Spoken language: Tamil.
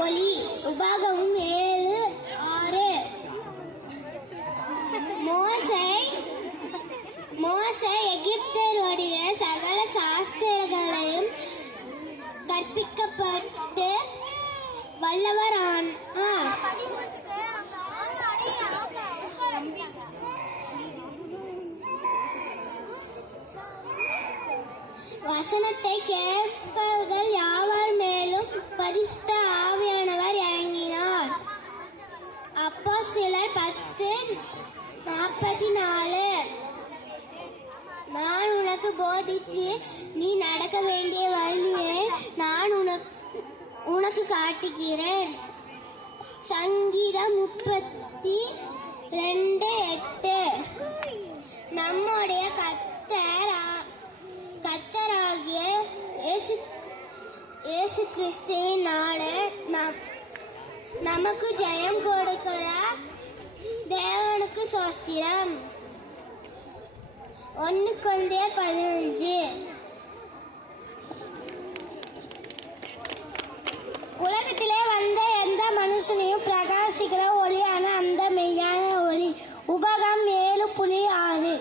ஒளி உபாகமும் ஏழு ஆறு. மோசை மோசை எகிப்தருடைய சகல சாஸ்திரங்களையும் கற்பிக்கப்பட்டு வல்லவர் ஆனார் வசனத்தை கேட்பவர்கள் யாவர் மேலும் பரிசுத்த பத்து நாற்பத்தி நாலு நான் உனக்கு போதித்து நீ நடக்க வேண்டிய வழியை நான் உனக்கு உனக்கு காட்டுகிறேன். சங்கீதம் முப்பத்தி ரெண்டு எட்டு. நம்முடைய கத்தர் கத்தராகிய இயேசு இயேசு கிறிஸ்துவினால நம் நமக்கு ஜெயம் கொடுக்கிறார். சோஸ்திரம். ஒன்று கொண்டே பதினஞ்சு. உலகத்திலே வந்த எந்த மனுஷனையும் பிரகாசிக்கிற ஒளியான அந்த மெய்யான